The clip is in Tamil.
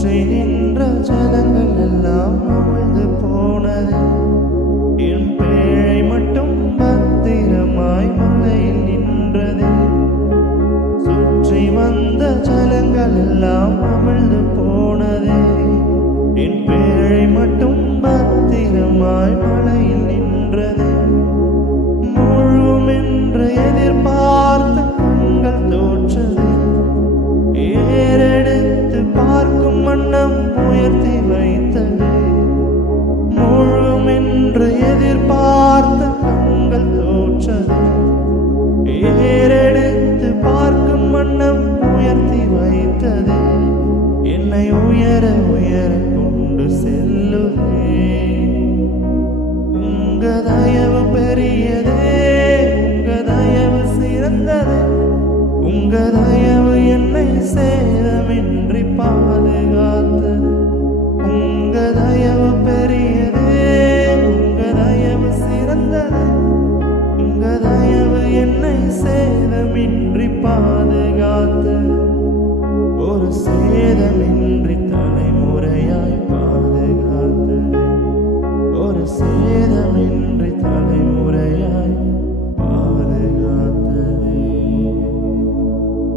சுற்றி நின்ற ஜலங்கள் எல்லாம் அமிழ்ந்து போனது. என் பேழை மட்டும் பத்திரமாய் மலையில் நின்றது. சுற்றி வந்த ஜலங்கள் எல்லாம் அமிழ்ந்து போனது. என் பேழை மட்டும் பத்திரமாய் மலையில் நின்றது. முழுமென்று எதிர்பார்த்த கண்கள் தோற்றது. ஏறெடுத்து பார்க்கும் வண்ணம் உயர்த்தி வைத்தது. முழுமென்று எதிர்பார்த்த கண்கள் தோற்றது. ஏறெடுத்து பார்க்கும் வண்ணம் உயர்த்தி வைத்தது. என்னை உயர உயர கொண்டு செல்லுதே. உங்க தயவு பெரியதே, உங்க தயவு சிறந்ததே. உங்க தயவு என்னை சேதமின்றி பாதுகாத்தது. உங்க தயவு பெரியதே, உங்க தயவு சிறந்ததே. உங்க தயவு என்னை சேதமின்றி பாதுகாத்தது. ஒரு சேதமின்றி தலைமுறையாய் பாதுகாத்தது. ஒரு சேதமின்றி தலைமுறையாய்